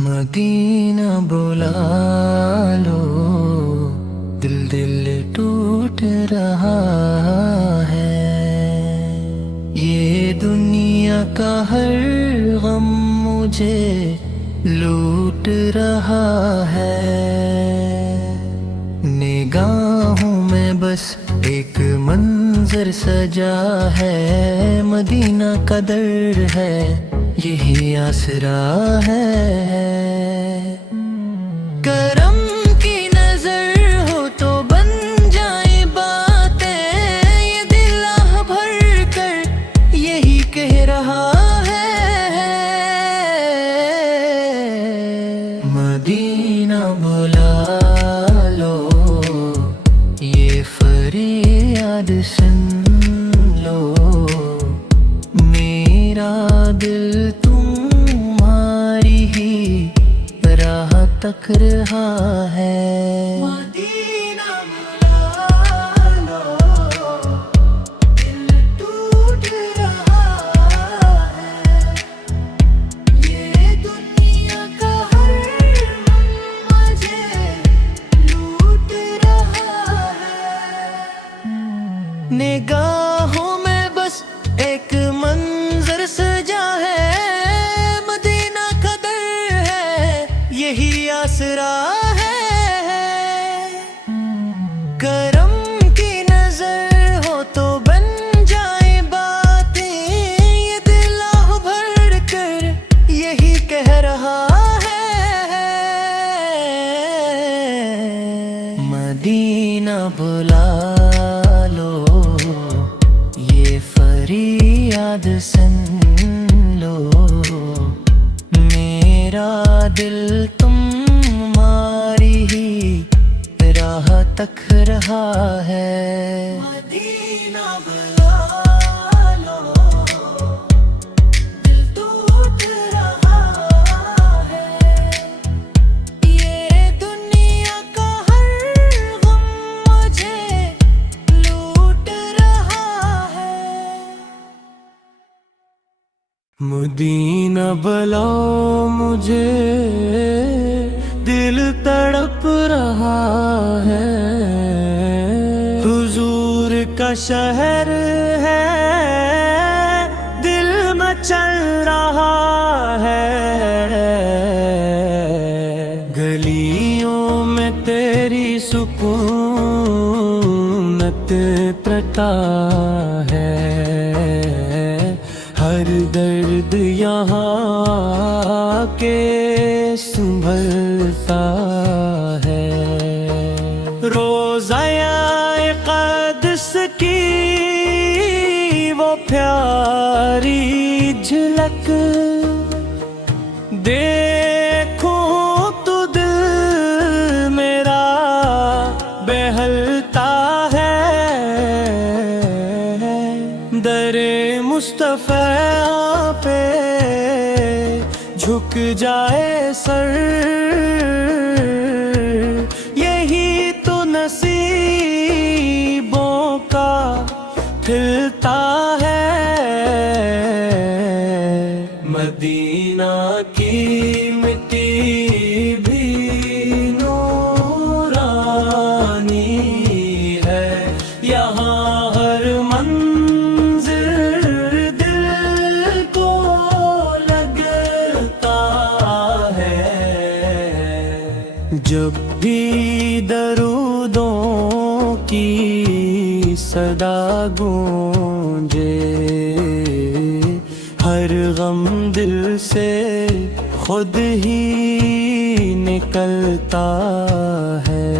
Medina बुला लो, दिल दिल टूट रहा है। ये दुनिया का हर गम मुझे लूट रहा है। निगाहों में बस एक मंजर सजा है, मदीना का दर है, यही आसरा है। करम की नजर हो तो बन जाए बातें, ये दिल आह भर कर यही कह रहा है। मदीना बुला लो, ये फरियाद सुन लो, मेरा दिल तुम्हारी ही राह तक रहा है। मदीना बुला लो, दिल टूट रहा है। ये दुनिया का हर गम मुझे लूट रहा है। निगाहों में बस एक मंजर सजा है, मदीना का दर है, यही आसरा है। करम की नजर हो तो बन जाए बातें, ये दिल आह भर कर यही कह रहा है। मदीना बुला लो, ये फरियाद सुन लो, मेरा दिल तुम्हारी ही राह तक रहा है। मदीना बुला लो, दिल टूट रहा है। ये दुनिया का हर गम मुझे लूट रहा है। मदीना बुलाओ मुझे, दिल तड़प रहा है। हुजूर का शहर है, दिल मचल रहा है। गलियों में तेरी सुकूनत प्रता है। हर दर्द यहाँ के संभलता है। रोज़ाए क़द्स की वो प्यारी झलक देखूं तो दिल मेरा बहलता है। दरे मुस्तफ़ा पे झुक जाए सर, यही तो नसीबों का खिलता है। मदीना की मिट्टी भी नूरानी है, यहाँ हर मंज़िल दिल को लगता है। जब भी दरूदों की सदा गूंजे, हर गम दिल से खुद ही निकलता है।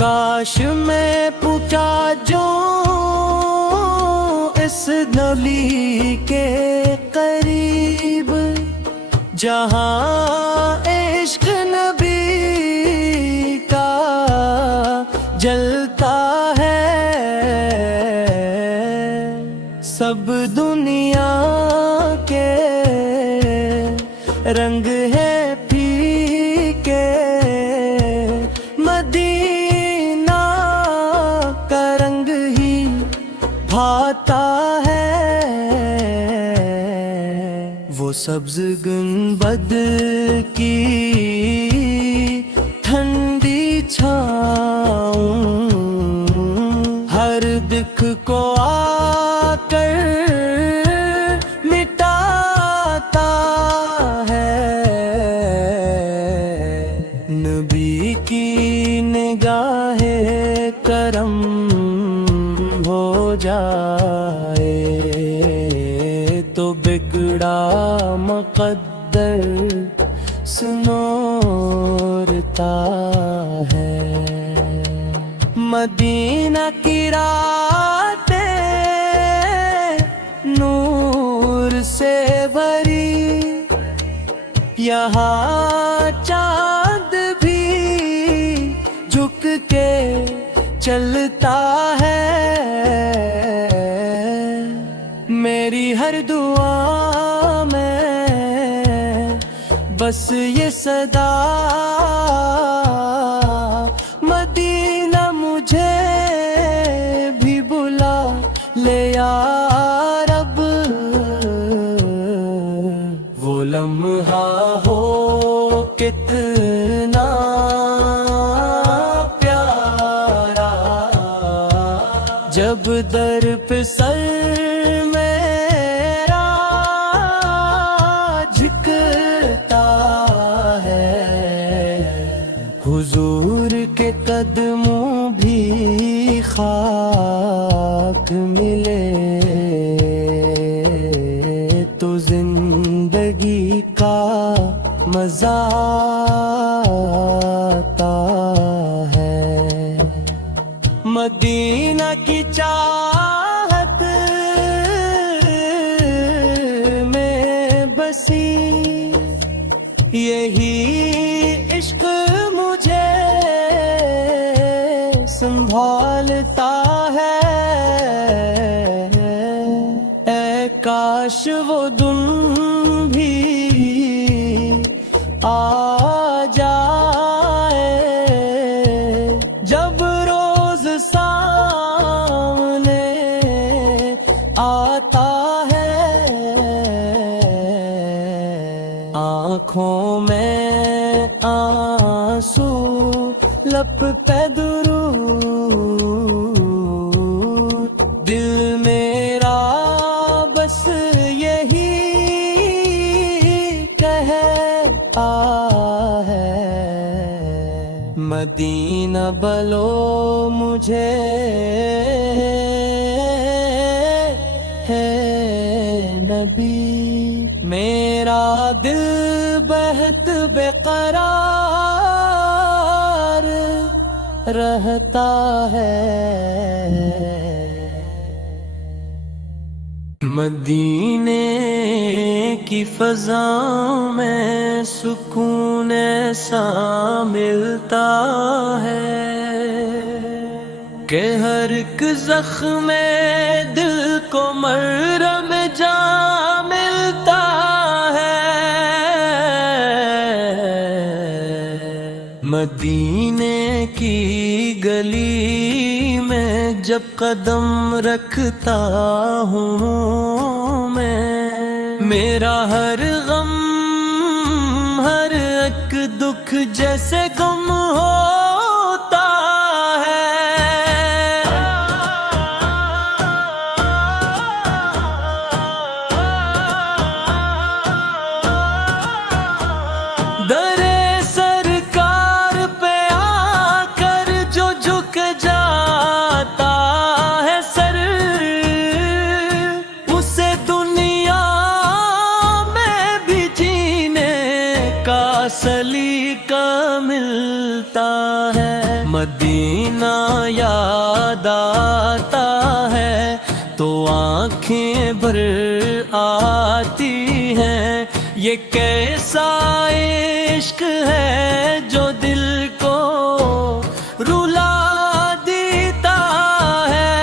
काश मैं पूछा जो इस नली के करीब, जहाँ इश्क नबी का जलता है। सब दुनिया के रंग है फीके, मदीना का रंग ही भाता है। वो سبز گنبد کی ٹھنڈی چھاؤں، ہر دکھ کو آ کر مٹاتا ہے، نبی کی نگاہ کرم ہو جائے تو بگڑا مقدر سنورتا ہے۔ مدینہ کی راتیں نور سے بھری، یہاں چاند بھی جھک کے چلتا ہے، میری ہر دعا میں بس یہ صدا، مدینہ مجھے بھی بلا لے یا رب، وہ لمحہ ہو کتنا پیارا جب در پہ سر میرا جھکتا ہے، حضور کے قدموں بھی خاک ملے تو زندگی کا مزہ آتا ہے۔ مدینہ کی چاہت میں بسی یہی عشق مجھے سنبھالتا ہے، اے کاش وہ دن بھی آ جائے جب روز سامنے آتا ہے، آنکھوں میں آنسو لب پہ درود، دل میرا بس یہی کہتا ہے، مدینہ بلو مجھے ہے نبی، میرا دل بہت بے قرار رہتا ہے، مدینے کی فضا میں سکون ایسا ملتا ہے کہ ہر ایک زخم دل کو مرہم جا ملتا ہے، مدینے کی گلی میں جب قدم رکھتا ہوں میں، میرا ہر غم ہر ایک دکھ جیسے گم ہوتا ہے، در سرکار پہ آ کر جو جھک جاتا ہے سر، اسے دنیا میں بھی جینے کا سلیقہ ملتا ہے، مدینہ یاد آتا ہے تو آنکھیں بھر آتی ہیں، یہ کیسا عشق ہے جو دل کو رلا دیتا ہے،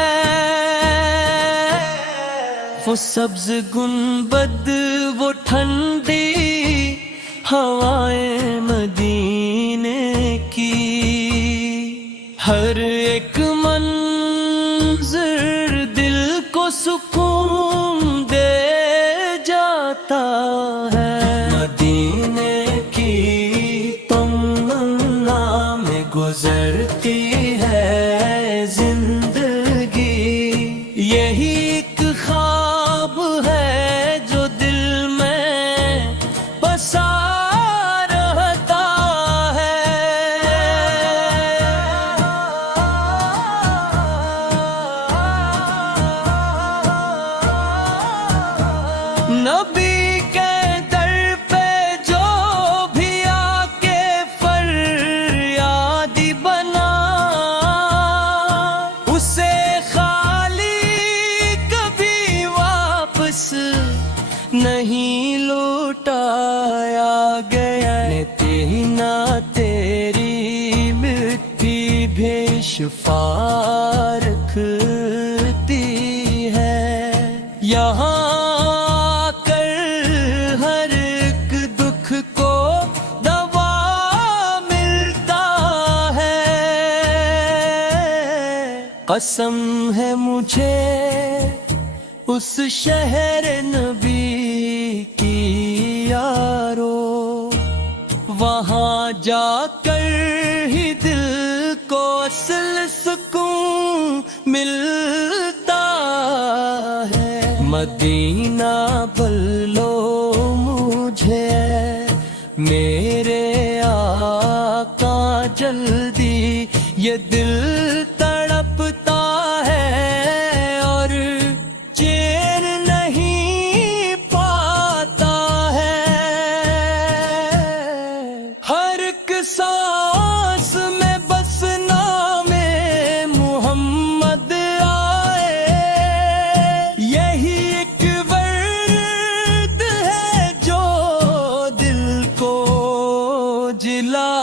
وہ سبز گنبد وہ ٹھنڈی ہوائیں مدینے کی، ہر ایک منظر دل کو سکون دے جاتا ہے۔ कहती ना तेरी मिट्टी भी शिफा रखती है। यहाँ कर हर एक दुख को दवा मिलता है। कसम है मुझे उस शहर नबी की यारो, वहाँ जाकर ही दिल को असल सुकून मिलता है। मदीना बुलो मुझे मेरे आका जल्दी, ये दिल तड़पता है और चैन नहीं पाता है। हर एक सांस में बस नामे मोहम्मद आए, यही एक वर्द है जो दिल को जिला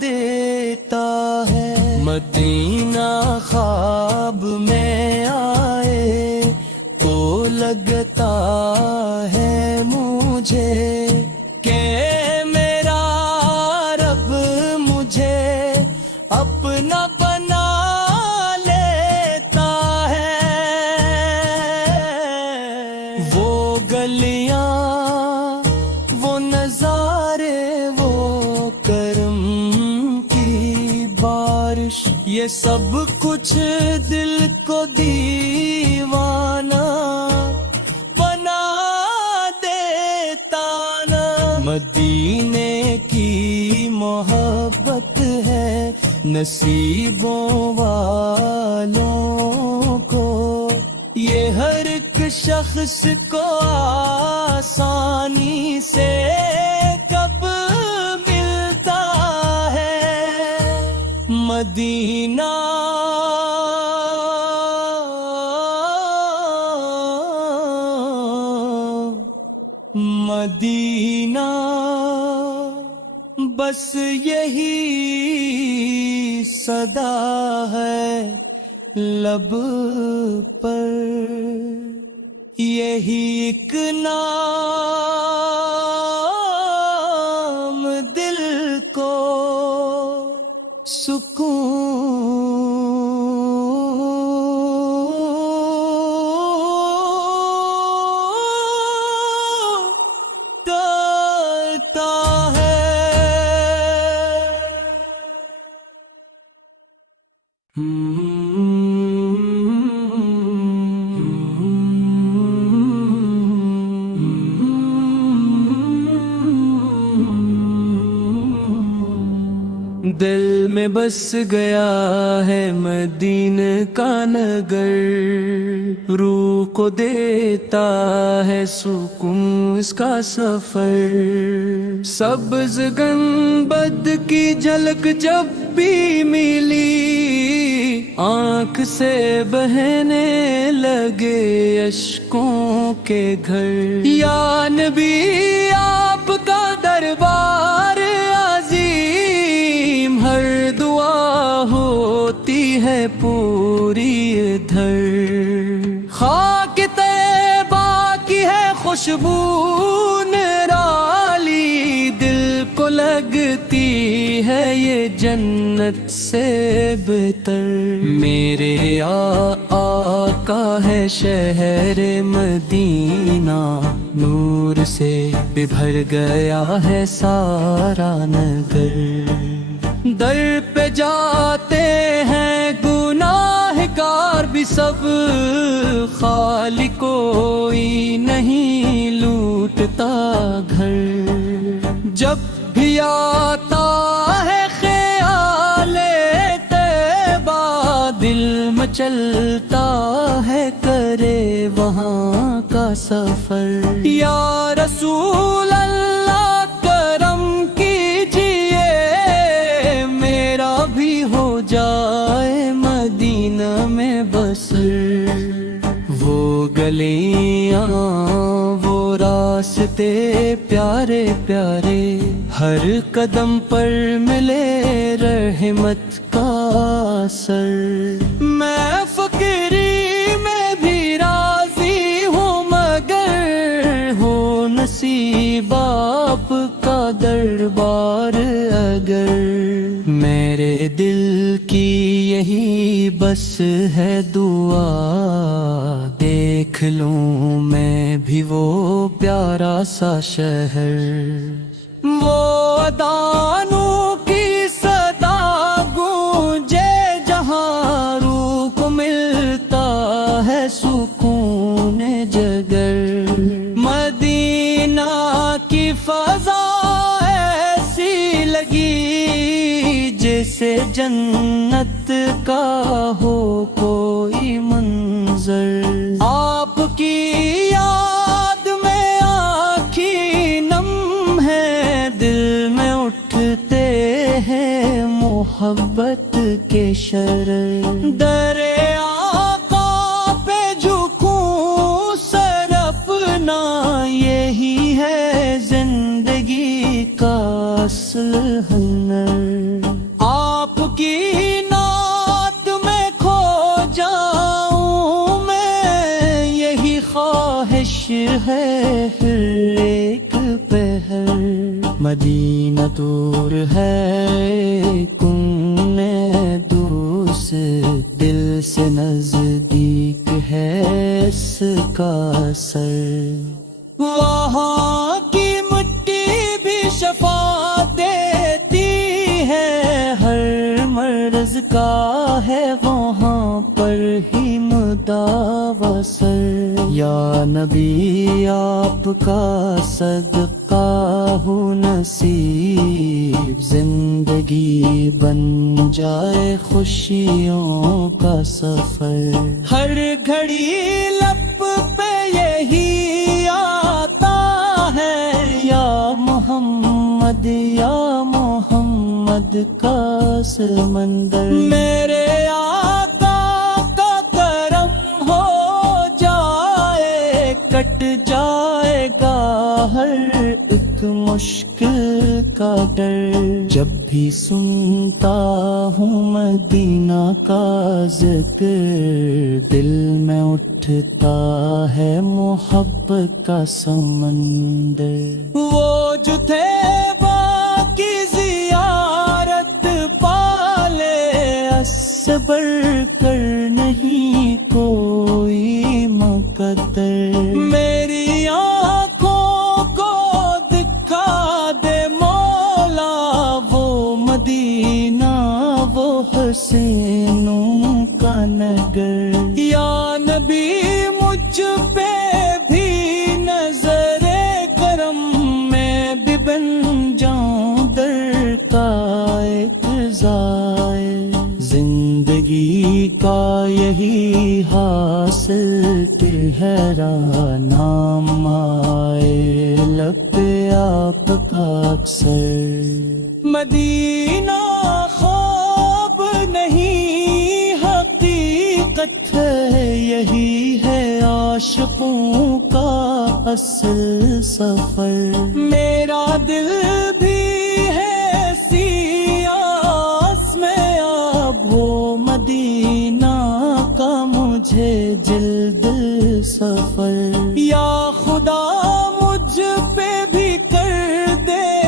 देता है। मदीना ख्वाब में आए तो लगता है मुझे कि मेरा रब मुझे अपना बना लेता है। वो गलियां, वो नजारे, वो करम की बारिश, ये सब कुछ दिल को दीवाना बना देता ना। मदीने की मोहब्बत है नसीबों वालों को, ये हर एक शख्स को आसानी से कब मिलता है। मदीना मदीना बस यही सदा है लब पर, यही एक नाम दिल को दिल में बस गया है मदीने का नगर, रूह को देता है सुकून इसका सफर। सब्ज़ गंबद की झलक जब भी मिली, आँख से बहने लगे अश्कों के घर। या नबी आपका दरबार अजीम, हर दुआ होती है पूरी इधर। खाक तैबा की है खुशबू निराली, दिल को लगती है ये जन्नत से बेहतर। मेरे आका है शहर मदीना, नूर से भी भर गया है सारा नगर। दर पे जाते हैं गुनाहगार भी सब, खाली कोई नहीं लूटता घर। जब भी आता है ख्याले तैबा, दिल मचलता है करे वहाँ का सफर। या रसूल अल्लाह करम कीजिए, मेरा भी हो जाए मदीना में बसर। वो गलियाँ, वो रास्ते प्यारे प्यारे, ہر قدم پر ملے رحمت کا اثر۔ میں فقیری میں بھی راضی ہوں، مگر ہو نصیب آپ کا دربار اگر۔ میرے دل کی یہی بس ہے دعا، دیکھ لوں میں بھی وہ پیارا سا شہر۔ وہ اذانوں کی صدا گونجے جہاں روح کو ملتا ہے سکون جگر۔ مدینہ کی فضا ایسی لگی جیسے جنت کا ہو کوئی منظر۔ آپ کی یاد میں آنکھیں نم ہے، دل میں اٹھتے ہیں محبت کے شرر۔ در آقا پہ جھکوں سر اپنا، یہی ہے زندگی کا اصل ہنر۔ آپ کی نعت میں کھو جاؤں میں، یہی خواہش ہے ہر ایک پہر۔ مدینہ دور ہے کن دور سے، دل سے نزدیک ہے اس کا اثر۔ وہاں کی مٹی بھی شفا دیتی ہے، ہر مرض کا ہے وہاں پر ہی مداوا سر۔ یا نبی آپ کا صدقہ ہو نصیب، زندگی بن جائے خوشیوں کا سفر۔ ہر گھڑی لب پہ یہی آتا ہے، یا محمد یا محمد کا سمندر۔ میرے آقا کا کرم ہو جائے، کٹ جائے گا ہر ایک مشکل کا ڈر۔ جب بھی سنتا ہوں مدینہ کا ذکر، دل میں اٹھتا ہے محبت کا سمندر۔ وہ جو تھے باقی زیارت پالے، اس سے بڑھ کر نہیں کوئی مقدر۔ میری آنکھوں کو دکھا دے مولا وہ مدینہ، وہ حسینوں کا نگر۔ یا نبی مجھ پہ بھی نظر کرم، میں بھی بن جاؤں در کا ایک زائر۔ زندگی کا یہی حاصل تہرا، نام آئے لب پہ آپ کا اکثر۔ مدینہ خواب نہیں حقیقت ہے، یہی ہے عاشقوں کا اصل سفر۔ میرا دل بھی ہے سیاس میں اب، ہو مدینہ کا مجھے جلد سفر۔ یا خدا مجھ پہ بھی کر دے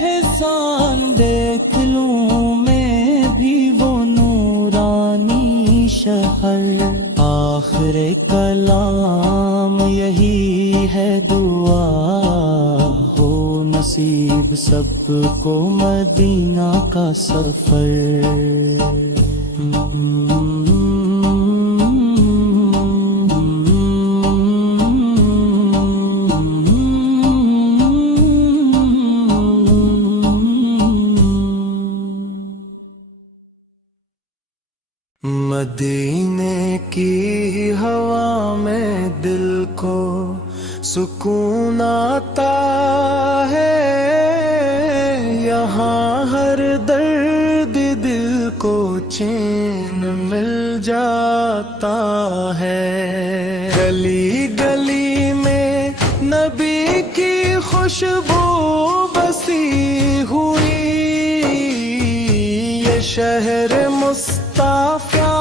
احسان، دیکھ لوں میں بھی وہ نورانی شہر۔ آخر کلام یہی ہے دعا، ہو نصیب سب کو مدینہ کا سفر۔ مدینے کی ہوا میں دل کو سکون آتا ہے، یہاں ہر درد دل کو چین مل جاتا ہے۔ گلی گلی میں نبی کی خوشبو بسی हुई ये शहर मुस्ताफा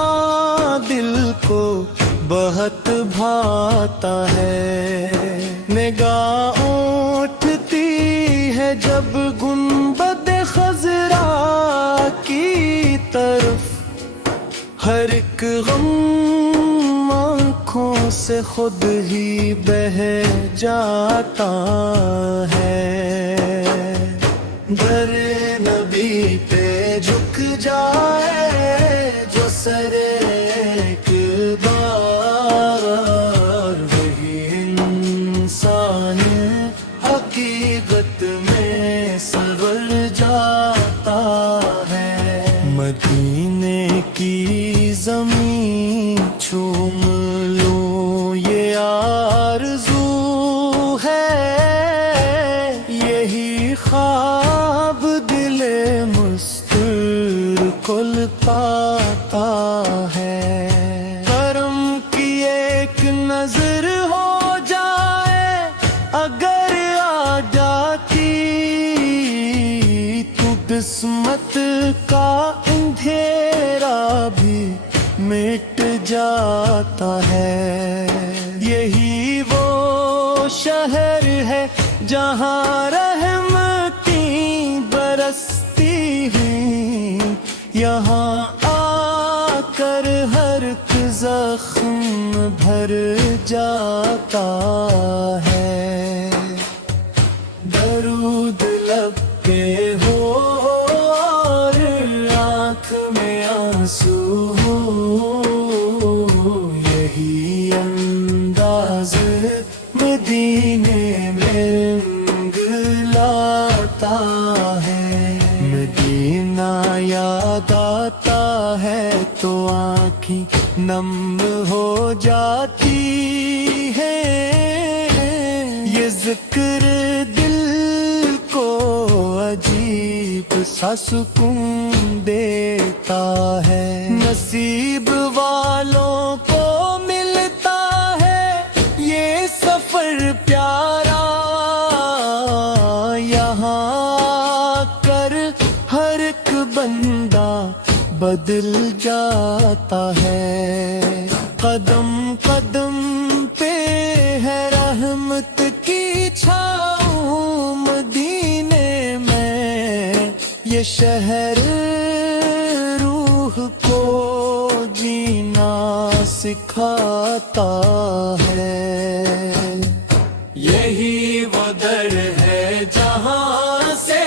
दिल को बहुत भाता है। निगाह उठती है जब गुंबद खजरा की तरफ, हर एक गम आँखों से खुद ही बह जाता है। दर नबी पे झुक जाए जो सरे एक बार, वही इंसान हकीकत में संवर जाता है। मदीने की ज़मीं चूम लूं ये आरज़ू है, यही ख्वाब दिले मुस्तर को पाता है। करम की एक नजर हो जाए अगर आ जाती, तू किस्मत का अंधेरा भी मिट जाता है। यही वो शहर है जहाँ रहमती बरसती हैं, यहाँ आकर हर एक जख्म भर जाता है। दरूद लब पे हो और आँख में आंसू हो, यही अंदाज मदीने में रंग लाता है। मदीना याद आता है तो आँखें नम हो जाती है। ये जिक्र दिल को अजीब सा सुकून देता है। नसीब वालों को मिलता है ये सफर प्यारा, यहाँ कर हर एक बंदा बदल जाता है। कदम कदम पे है रहमत की छाँव मदीने में, ये शहर रूह को जीना सिखाता है। यही वो दर है जहाँ से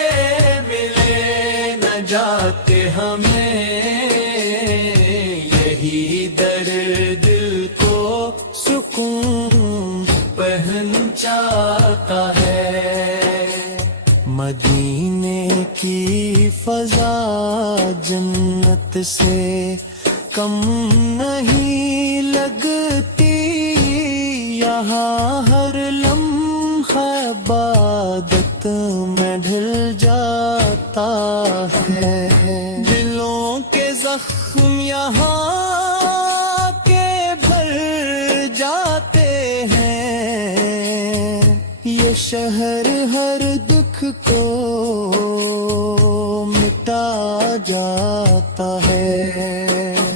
मिले न जाते हमें, यही दर दिल को सुकून पहुंचाता है। मदीने की फजा जन्नत से कम नहीं लगती, यहाँ हर लम्हा इबादत में ढल जाता है। दिलों के जख्म यहाँ के भर जाते हैं, ये शहर हर दुख को मिटा जाता है।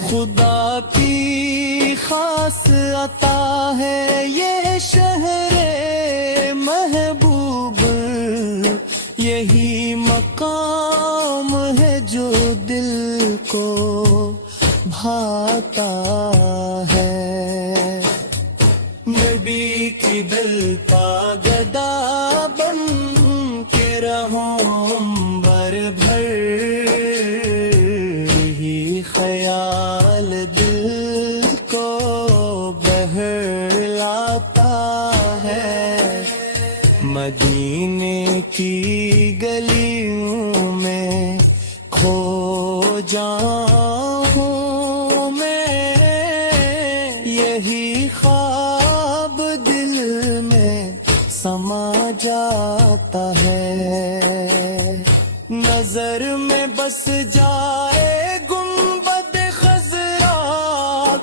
खुदा की खास अता है ये शहर महबूब, यही मकाम है जो दिल को भाता है। नबी की दिल का गदा बन के रहूं अंबर भर, ही ख्याल दिल को बहलाता है। मदीने की गलियों में खो जाऊं मैं, यही ख्वाब दिल में समा जाता है। नजर में बस जाए गुंबद खजरा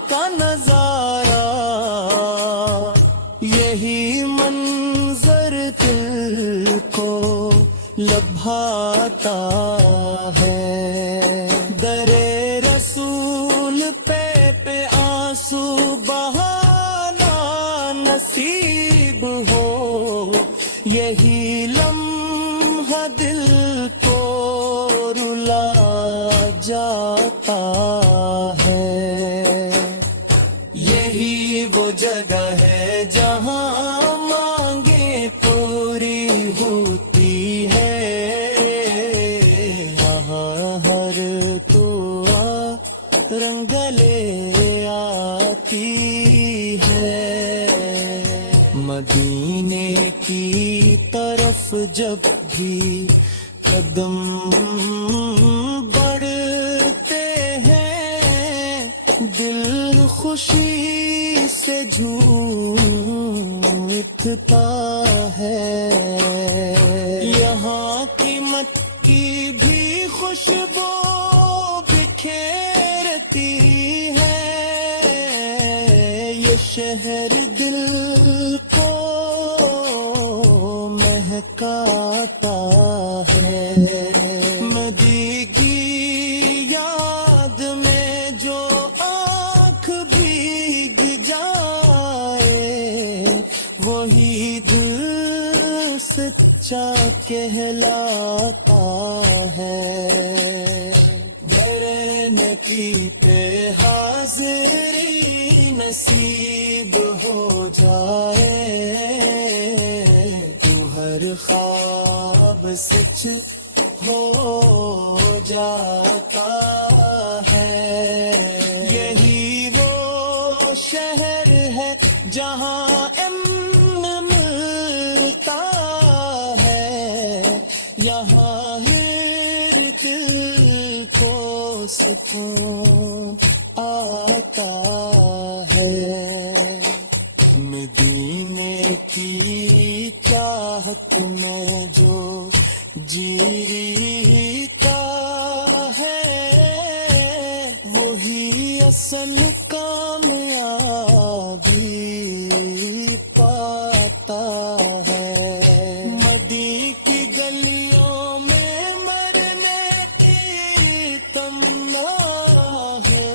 का नजारा, यही मंजर दिल को लभा جاتا ہے. درے رسول پہ آنسو بہانا نصیب ہو, یہی لمحہ دل کو رلا جاتا ہے. یہی وہ جگہ ہے جہاں مانگیں پوری ہوتی ہے, یہاں ہر دعا رنگ لے آتی ہے. مدینے کی طرف جب بھی قدم بڑھتے ہیں, دل خوشی سے جھوم اٹھتا ہے. یہاں کی مٹی بھی خوشبو بکھیرتی ہے, یہ شہر دل کو مہکاتا ہے. مدی کی یاد میں جو آنکھ بھیگ جائے, وہی دل سچا کہلاتا ہے. گر نبی پہ حاضری نصیب ہو جائے, تو ہر خواب سچ ہو جاتا ہے. یہی وہ شہر ہے جہاں امن ملتا ہے, یہاں ہر دل کو سکون آتا ہے. مدینے کی چاہت میں جو جیری کا ہے, وہی اصل کامیابی پاتا ہے. مدی کی گلیوں میں مرنے کی تمنا ہے.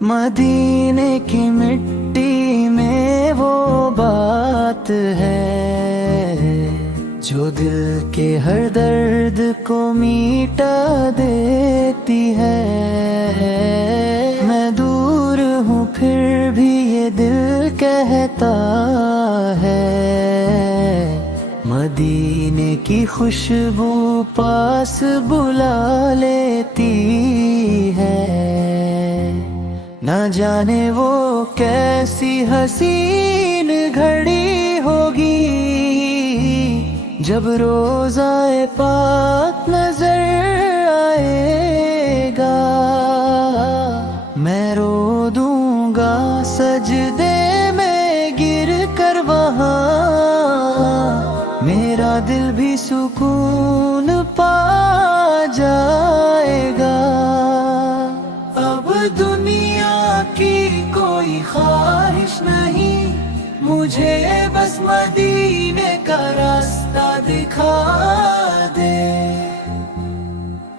مدینے کی مٹی میں وہ بات ہے جو دل کے ہر درد کو میٹا دیتی ہے. میں دور ہوں پھر بھی یہ دل کہتا ہے, مدینے کی خوشبو پاس بلا لیتی ہے. نہ جانے وہ کیسی حسین گھڑی ہوگی جب روضہ پاک نظر آئے گا. میں رو دوں گا سجدے میں گر کر وہاں, میرا دل بھی سکون پا جائے گا. اب دنیا کی کوئی خواہش نہیں, مجھے بس مدینے کا راستہ دکھا دے.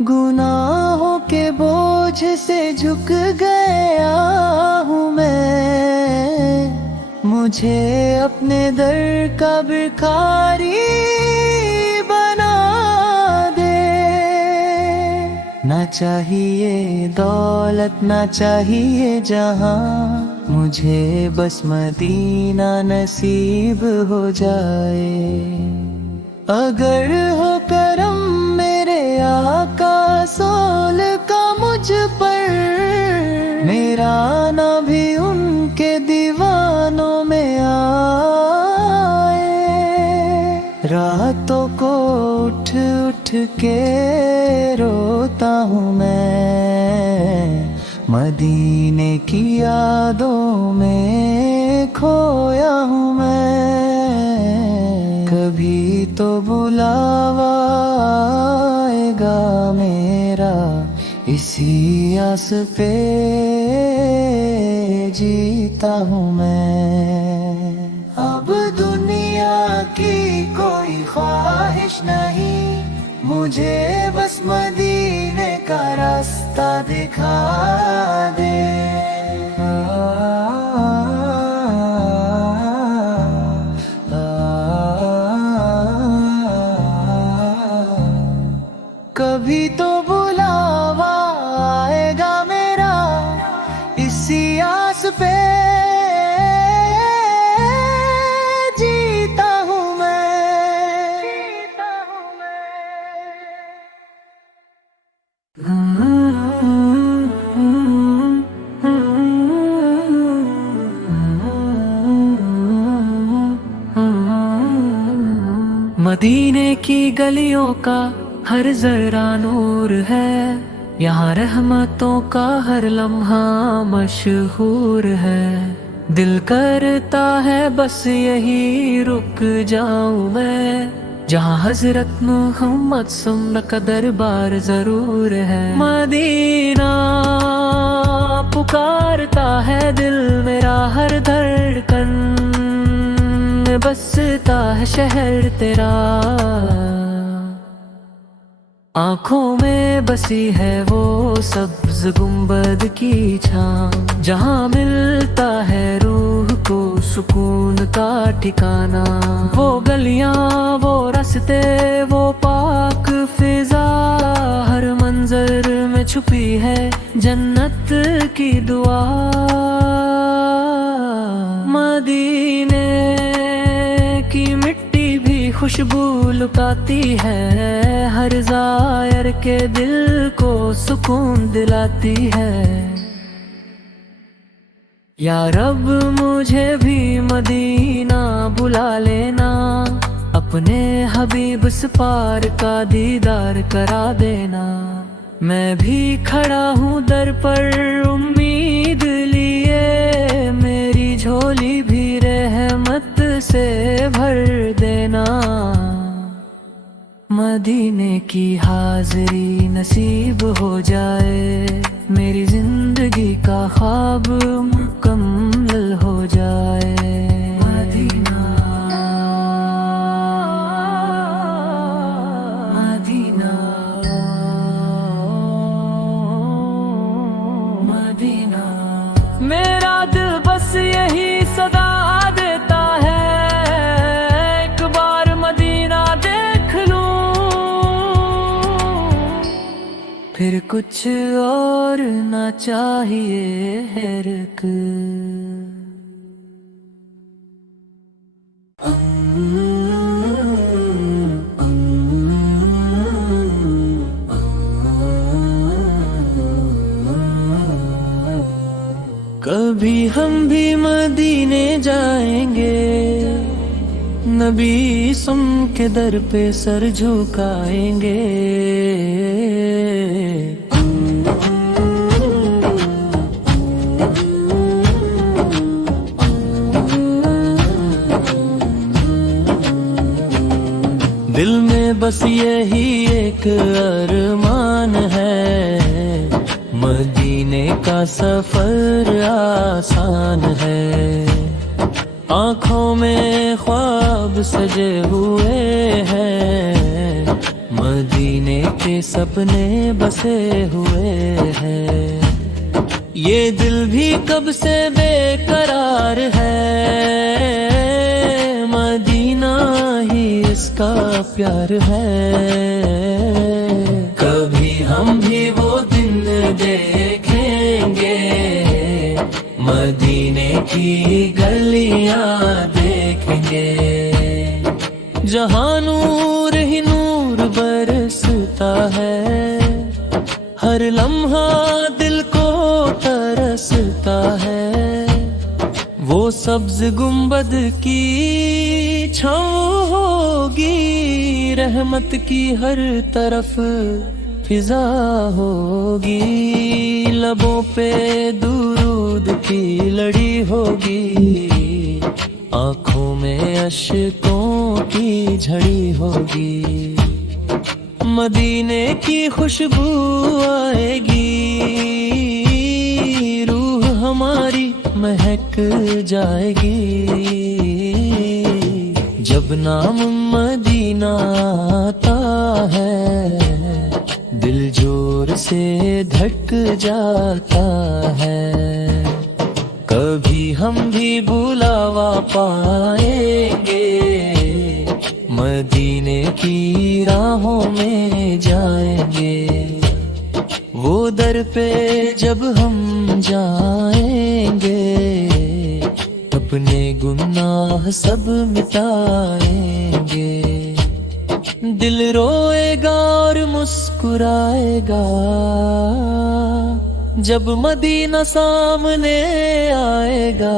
گناہوں کے بوجھ سے جھک گیا ہوں میں, مجھے اپنے در کا بھکاری بنا دے. نہ چاہیے دولت نہ چاہیے جہاں, مجھے بس مدینہ نصیب ہو جائے. اگر ہو کرم میرے آقا سول کا مجھ پر, میرا آنا بھی ان کے دیوانوں میں آئے. راتوں کو اٹھ اٹھ کے روتا ہوں میں, مدینے کی یادوں میں खोया हूँ मैं, कभी तो बुलावा आएगा मेरा, इसी आस पे जीता हूँ मैं। अब दुनिया की कोई ख्वाहिश नहीं, मुझे बस मदीने का रास्ता दिखा दे। कभी तो बुलावा आएगा मेरा, इसी आस पे जीता हूँ मदीने की गलियों का हर जरा नूर है, यहाँ रहमतों का हर लम्हा मशहूर है। दिल करता है बस यही रुक जाऊं मैं, जहाँ हजरत मोहम्मद सुन्नत का दरबार जरूर है। मदीना पुकारता है दिल मेरा, हर धड़कन में बसता है शहर तेरा। आँखों में बसी है वो सब्ज गुंबद की छाँव, जहाँ मिलता है रूह को सुकून का ठिकाना। वो गलियाँ वो रास्ते वो पाक फिजा, हर मंजर में छुपी है जन्नत की दुआ। मदीने की मिट्टी भी खुशबू लुटाती है, हर ज़ायर के दिल को सुकून दिलाती है। या रब मुझे भी मदीना बुला लेना, अपने हबीब से पार का दीदार करा देना। मैं भी खड़ा हूँ दर पर उम्मीद लिए, मेरी झोली भी रहमत से भर देना। मदीने की हाज़री नसीब हो जाए, मेरी जिंदगी का ख्वाब मुकम्मल हो जाए। मदीना मदीना मदीना, मेरा दिल बस यही सदा देता है, एक बार मदीना देख लूं, फिर कुछ और ना चाहिए हिरक। कभी हम भी मदीने जाएंगे, नबी सम के दर पे सर झुकाएंगे। दिल में बस यही एक अरमान है, मदीने का सफर आसान है। आँखों में ख्वाब सजे हुए हैं, मदीने के सपने बसे हुए हैं। ये दिल भी कब से बेकरार है, मदीना ही इसका प्यार है। कभी हम भी वो दिन देखेंगे, मदीने की गलियां देखेंगे, जहाँ नूर ही नूर बरसता है, हर लम्हा दिल को तरसता है। वो सब्ज गुंबद की छाँव होगी, रहमत की हर तरफ फिजा होगी। लबों पे दुरूद की लड़ी होगी, آنکھوں میں اشکوں کی جھڑی ہوگی، مدینے کی خوشبو آئے گی، روح ہماری مہک جائے گی، جب نام مدینہ آتا ہے دل زور سے دھڑک جاتا ہے، کبھی ہم بھی بلاوا پائیں گے، مدینے کی راہوں میں جائیں گے، وہ در پہ جب ہم جائیں گے، اپنے گناہ سب مٹائیں گے، دل روئے گا اور مسکرائے گا، جب مدینہ سامنے آئے گا،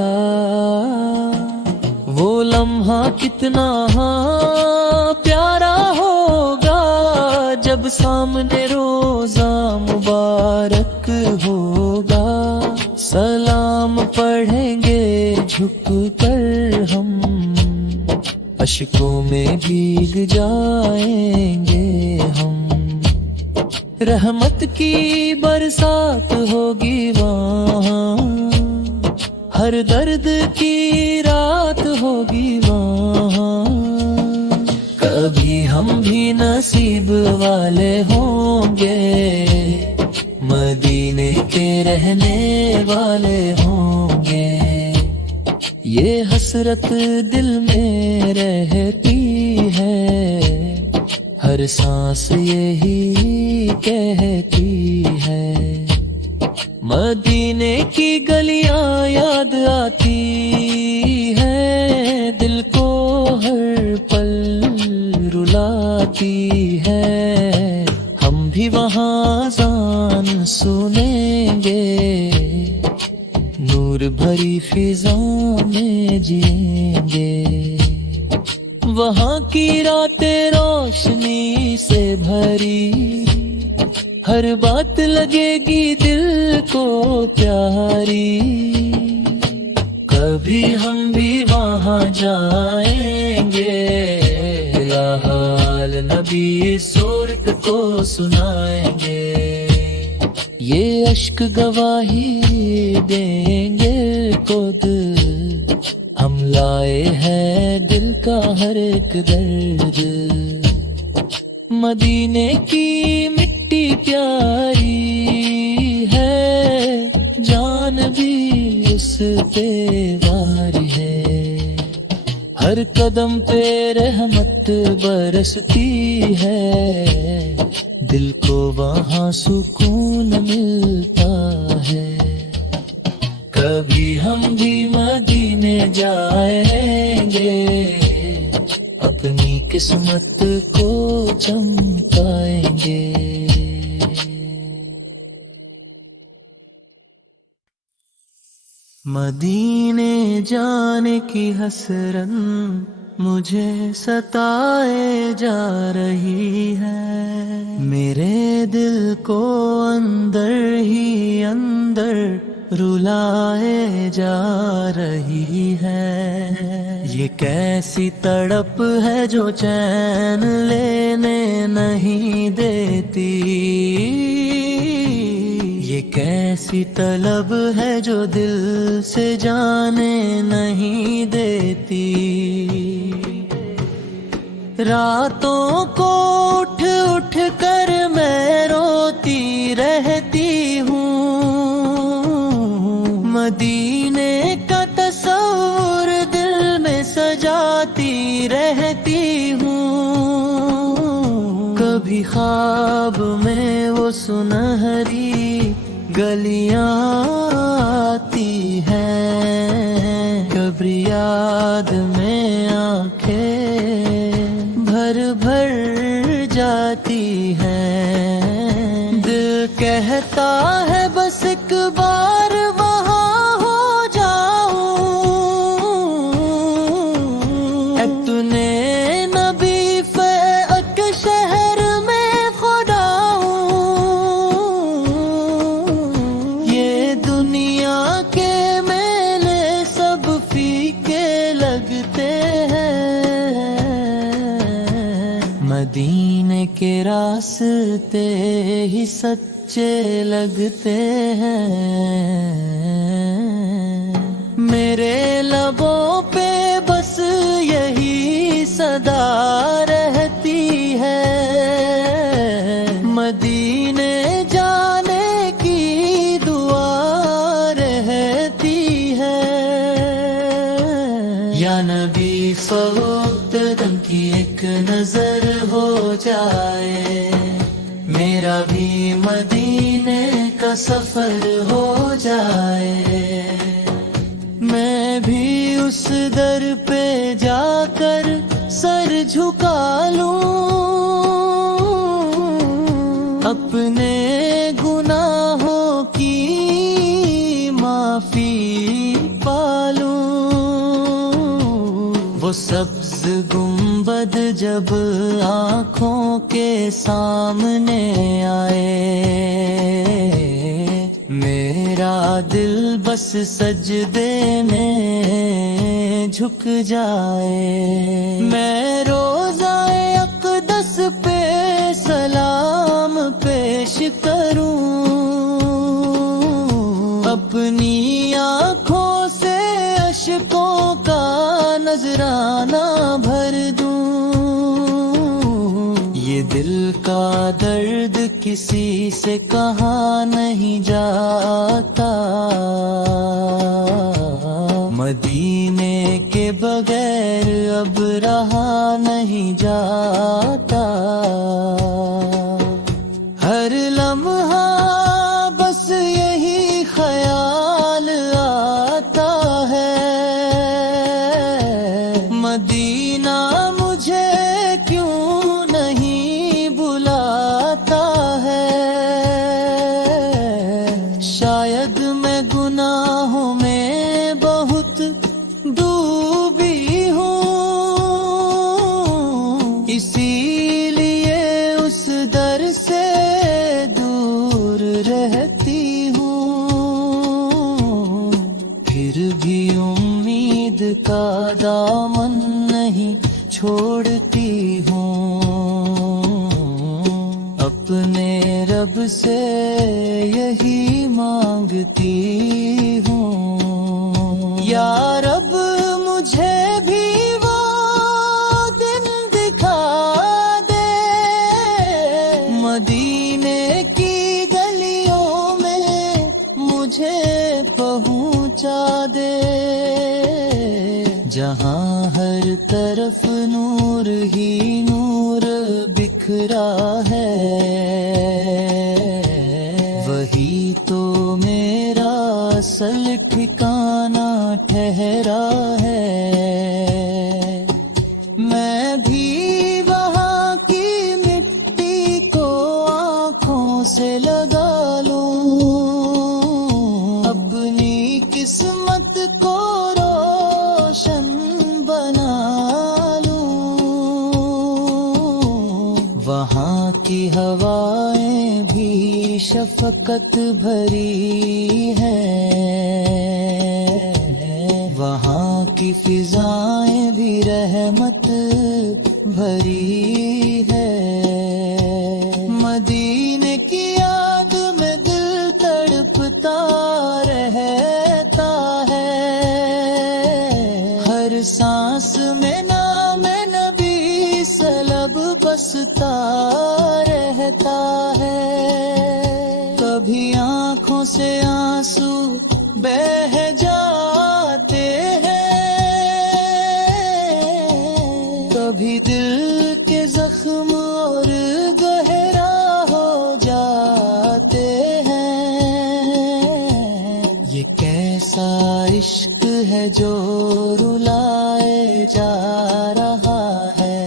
وہ لمحہ کتنا پیارا ہوگا، جب سامنے روزہ مبارک ہوگا، سلام پڑھیں گے جھک کر ہم، اشکوں میں بھیگ جائیں گے ہم، رحمت کی برسات ہوگی وہاں، ہر درد کی رات ہوگی وہاں، کبھی ہم بھی نصیب والے ہوں گے، مدینے کے رہنے والے ہوں گے، یہ حسرت دل میں رہتی ہے، ہر سانس یہی کہتی ہے، مدینے کی گلیاں یاد آتی ہے، دل کو ہر پل رلاتی ہے، ہم بھی وہاں اذان سنیں گے، نور بھری فضا میں جئیں گے، وہاں کی راتیں روشنی سے بھری، ہر بات لگے گی دل کو پیاری، کبھی ہم بھی وہاں جائیں گے، حال نبی صورت کو سنائیں گے، یہ اشک گواہی دیں گے خود، ہم لائے ہیں دل کا ہر ایک درد، مدینے کی مٹی پیاری ہے، جان بھی اس پہ واری ہے، ہر قدم پہ رحمت برستی ہے، دل کو وہاں سکون ملتا ہے، کبھی ہم بھی مدینے جائیں گے، اپنی قسمت کو چمکائیں گے۔ مدینے جانے کی حسرت مجھے ستائے جا رہی ہے، میرے دل کو اندر ہی اندر رلائے جا رہی ہے، یہ کیسی تڑپ ہے جو چین لینے نہیں دیتی، یہ کیسی طلب ہے جو دل سے جانے نہیں دیتی، راتوں کو اٹھ اٹھ کر میں روتی رہتی ہوں، مدینے کا تصور دل میں سجاتی رہتی ہوں، کبھی خواب میں وہ سنہری گلیاں آتی ہیں، کبھی یاد میں آنکھیں بھر بھر جاتی ہیں، دل کہتا ہے بس ایک بار وہاں ہو جاؤں، اتنے نبی فیق شہر میں خدا ہوں، یہ دنیا کے میلے سب فیکے لگے مدینے کے راستے ہی سچے لگتے ہیں، میرے لبوں پہ بس یہی صدا رہتی ہے، مدینے جانے کی دعا رہتی ہے۔ یا نبی فوقت دم کی ایک نظر ہو جائے، میرا بھی مدینے کا سفر ہو جائے، میں بھی اس در پہ جا کر سر جھکا لوں، اپنے گناہوں کی معافی پالوں۔ وہ سبز گنبد جب آنکھوں کے سامنے آئے، میرا دل بس سجدے میں جھک جائے، میں روضہ اقدس پہ سلام پیش کروں، اپنی آنکھوں سے اشکوں کا نذرانہ بھر دوں، یہ دل کا درد کسی سے کہا نہیں جاتا، مدینے کے بغیر اب رہا نہیں جاتا، ہر لمحہ بس یہی خیال آتا ہے، مدینہ مجھے کیوں نہیں بلاتا ہے، شاید میں گناہوں میں بہت ڈوبی ہوں، اسی لیے اس در سے دور رہتی ہوں، پھر بھی امید کا دامن نہیں چھوڑتی ہوں، اپنے رب سے یہی مانگتی ہوں، یا رب مجھے بھی وہ دن دکھا دے، مدینے کی گلیوں میں مجھے پہنچا دے، جہاں ہر طرف نور ہی نور بکھرا ہے، وہی تو میرا اصل ٹھکانہ ٹھہرا ہے، میں بھی وہاں کی مٹی کو آنکھوں سے لگا لوں، اپنی قسمت کو روشن بنا لوں، وہاں کی ہوائیں بھی شفقت بھری ہیں، وہاں کی فضائیں بھی رحمت بھری ہے، مدینے کی یاد میں دل تڑپتا رہتا ہے، ہر سانس میں نام نبی سلب بستا رہتا ہے، کبھی آنکھوں سے آنسو بہہ جاتے ہیں، کبھی دل کے زخم اور گہرا ہو جاتے ہیں، یہ کیسا عشق ہے جو رلائے جا رہا ہے،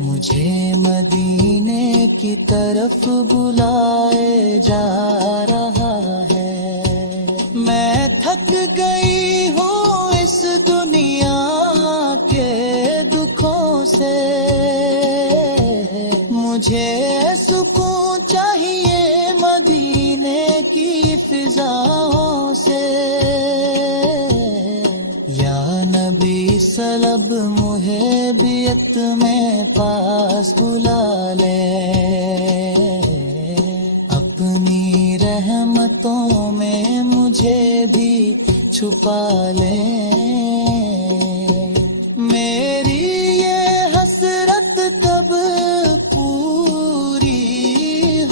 مجھے مدینے کی طرف بلائے جا رہا ہے، میں تھک گئی ہوں اس دنیا کے دکھوں سے، مجھے سکون چاہیے مدینے کی فضاؤں سے، یا نبی सलब मुहेबियत में पास बुला ले, अपनी रहमतों में मुझे भी छुपा ले। मेरी ये हसरत कब पूरी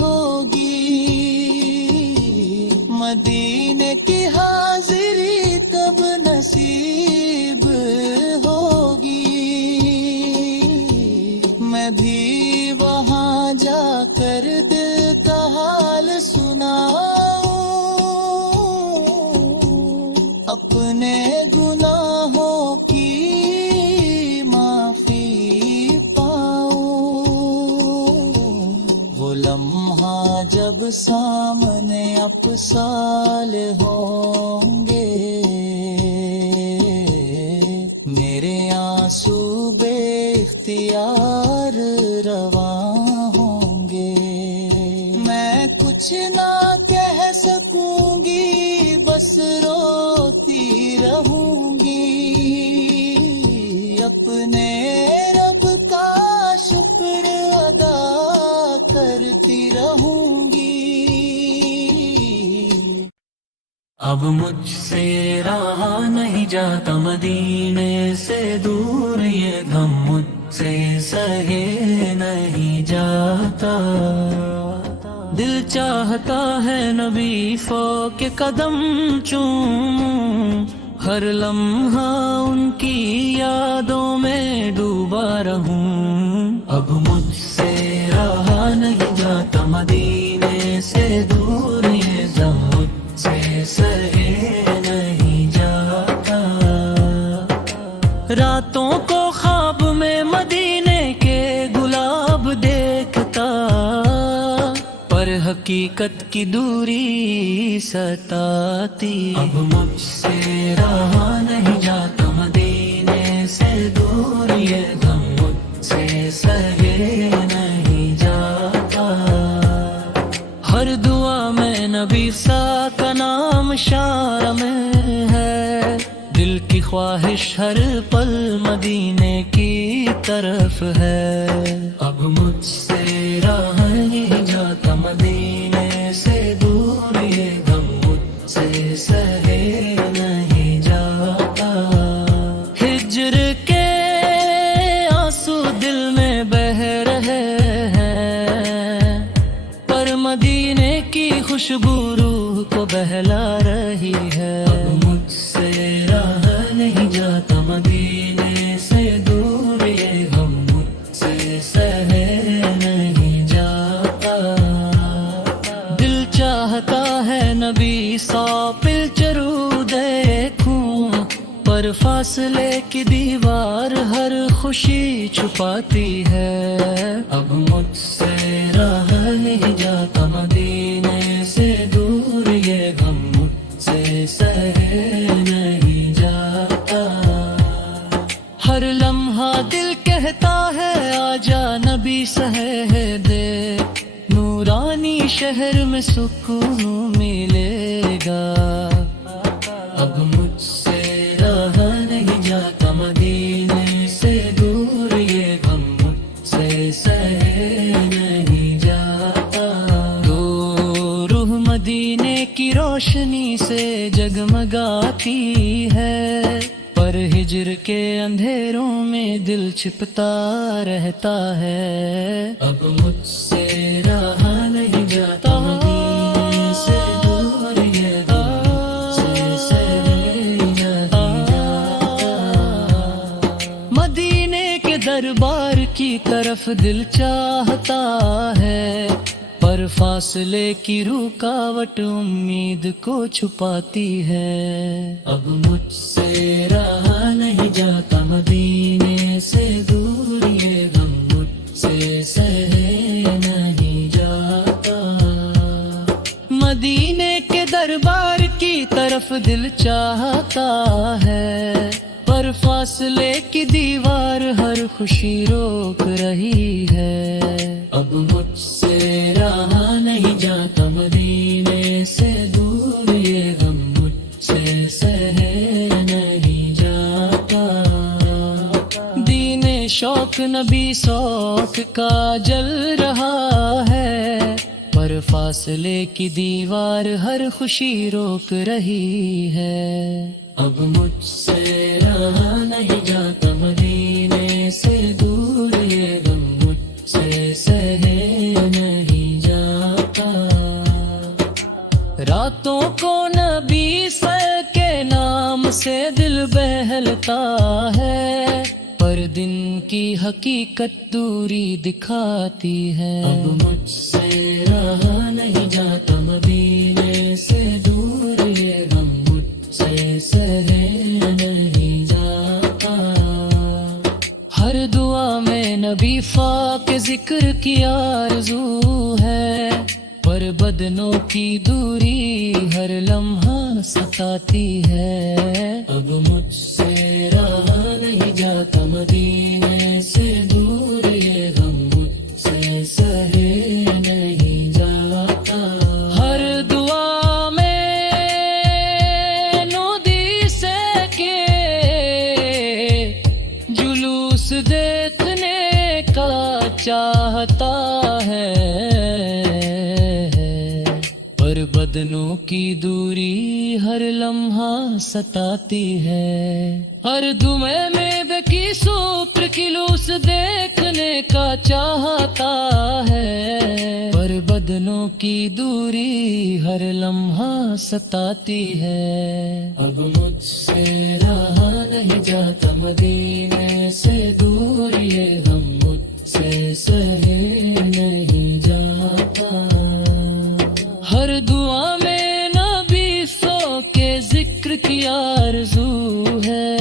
होगी, मदीने की हाजिरी कब नसीब होगी। मैं भी वहाँ जाकर दिल का हाल सुनाऊं, अपने गुनाहों की माफी पाऊं। वो लम्हा जब सामने अपसाल होंगे, मेरे आंसू बेख्तियार रवा होंगे। मैं कुछ ना कह सकूंगी, बस रोती रहूंगी, अपने रब का शुक्र अदा करती रहूंगी। अब मुझसे रहा नहीं जाता मदीने से दूर, ये गम मुझसे सहे नहीं जाता। दिल चाहता है नबी फो के कदम चूमूं, हर लम्हा उनकी यादों में डूबा रहूं। अब मुझसे रहा नहीं जाता मदीने से दूर, ये गम मुझसे सहे नहीं जाता। रातों को ख्वाब में मदीने के गुलाब देखता, पर हकीकत की दूरी सताती। अब मुझसे रहा नहीं जाता मदीने से दूर, ये गम मुझसे सहे नहीं जाता। हर दुआ में नबी सा का नाम शार में है, दिल की ख्वाहिश हर पल मदीने की तरफ है। अब मुझसे रहा नहीं जाता मदीने से दूर, ये गम मुझसे सहे नहीं जाता। हिज्र के आंसू दिल में बह रहे हैं, पर मदीने की खुशबू रूह को बहला रही है। अब मुझसे रहा नहीं जाता मदीने से दूर, ये गम मुझसे सहे नहीं जाता। दिल चाहता है नबी सौ पिलचरू देखूं, पर फासले की दीवार हर खुशी छुपाती है। अब मुझसे रहा नहीं जाता मदीने से दूर, ये गम मुझसे सहे नहीं जाता। हर लम्हा दिल कहता है आजा नबी सहे दे, नूरानी शहर में सुकून मिलेगा। अब मुझसे रहा नहीं जाता मदीने से दूर, ये गम मुझसे सहे नहीं जाता। तो रूह मदीने की रोशनी से जगमगाती है, पर हिज्र के अंधेरों में दिल छिपता रहता है। अब मुझसे रहा नहीं जाता मदीने से दूर, ये गम मुझसे सहे नहीं जाता। मदीने के दरबार की तरफ दिल चाहता है, पर फासले की रुकावट उम्मीद को छुपाती है। अब मुझसे रहा नहीं जाता मदीने से दूर, ये गम मुझसे सहे नहीं जाता। मदीने के दरबार की तरफ दिल चाहता है, पर फासले की दीवार हर खुशी रोक रही है। अब मुझसे रहा नहीं जाता मदीने से दूर, ये गम मुझसे सहे नहीं जाता। شوق نبی سوک کا جل رہا ہے، پر فاصلے کی دیوار ہر خوشی روک رہی ہے۔ اب مجھ سے رہا نہیں جاتا مدینے سے دور، یہ غم مجھ سے سہے نہیں جاتا۔ راتوں کو نبی سر کے نام سے دل بہلتا ہے، پر دن کی حقیقت دوری دکھاتی ہے۔ اب مجھ سے رہا نہیں جاتا مدینے سے دور، یہ غم مجھ سے سہے نہیں جاتا۔ ہر دعا میں نبی پاک ذکر کی آرزو ہے، پر بدنوں کی دوری ہر لمحہ ستاتی ہے۔ اب مجھ سے رہا نہیں جاتا مدینے سے دور، یہ غم مجھ سے سہے نہیں جاتا۔ ہر دعا میں نودی سے کے جلوس دیکھنے کا چاہتا ہے، پر بدنوں کی دوری ہر لمحہ ستاتی ہے۔ ہر دمے میں بکی سوپر کلوس دیکھنے کا چاہتا ہے، پر بدنوں کی دوری ہر لمحہ ستاتی ہے۔ اب مجھ سے رہا نہیں جاتا مدینے سے دور، یہ غم مجھ سے سہے نہیں جاتا۔ ہر دعا میں نبی سو کے ذکر کی آرزو ہے،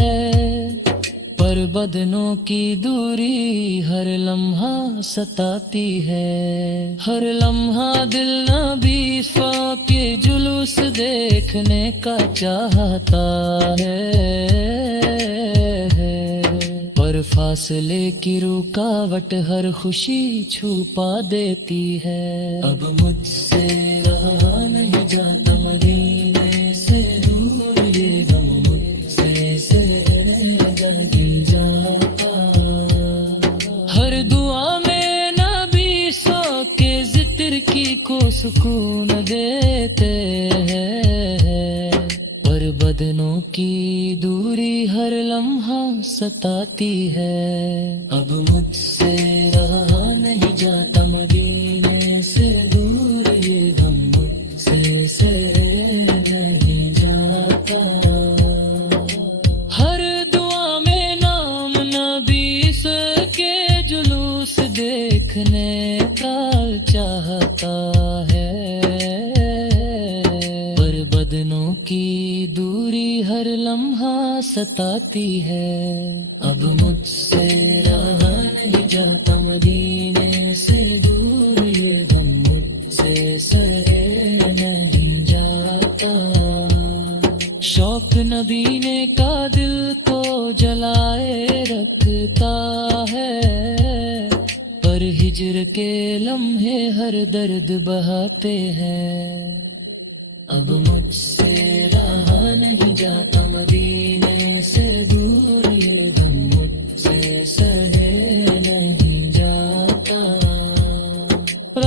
پر بدنوں کی دوری ہر لمحہ ستاتی ہے۔ ہر لمحہ دل نبی سو کے جلوس دیکھنے کا چاہتا ہے، پر فاصلے کی رکاوٹ ہر خوشی چھپا دیتی ہے۔ اب مجھ سے رہا نہیں جاتا مدینے سے دور، یہ غم مجھ سے سہے نہیں جاتا۔ ہر دعا میں نبی سو کے ذکر کی کو سکون دیتے ہیں، پر بدنوں کی دوری ہر لمحہ ستاتی ہے۔ اب مجھ سے رہا نہیں جاتا مدینے سے دور، یہ غم مجھ سے سہے نہیں جاتا۔ ہر دعا میں نام نبی سے کے جلوس دیکھنے کا چاہتا ہے، پر بدنوں کی دوری ہر لمحہ ستاتی ہے۔ اب مجھ سے رہا نہیں جاتا مدینے سے دور، یہ غم مجھ سے سہے نہیں جاتا۔ شوق نبی نے کا دل کو جلائے رکھتا ہے، پر ہجر کے لمحے ہر درد بہاتے ہیں۔ اب مجھ سے رہا نہیں جاتا مدینے سے دور، یہ غم مجھ سے سہے نہیں جاتا۔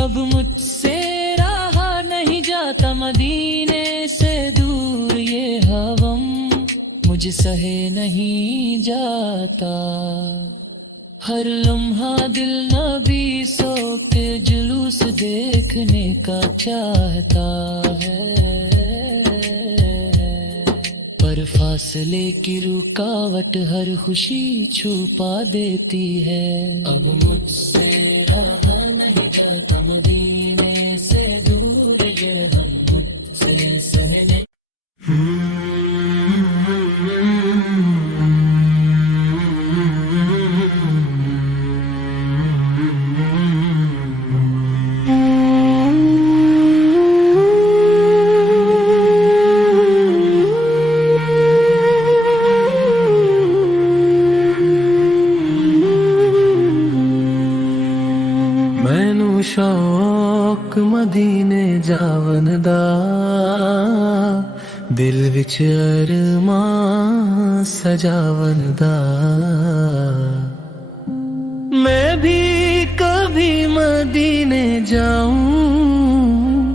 اب مجھ سے رہا نہیں جاتا مدینے سے دور، یہ غم مجھ سہے نہیں جاتا۔ ہر لمحہ دل نبی سو کے جلوس دیکھنے کا چاہتا ہے، پر فاصلے کی رکاوٹ ہر خوشی چھپا دیتی ہے۔ اب مجھ سے رہا نہیں جاتا مدینے سے دور، یہ غم مجھ سے سہے شوق مدینے جاون دا، دل وچ ارمان سجاون دا، जाऊं,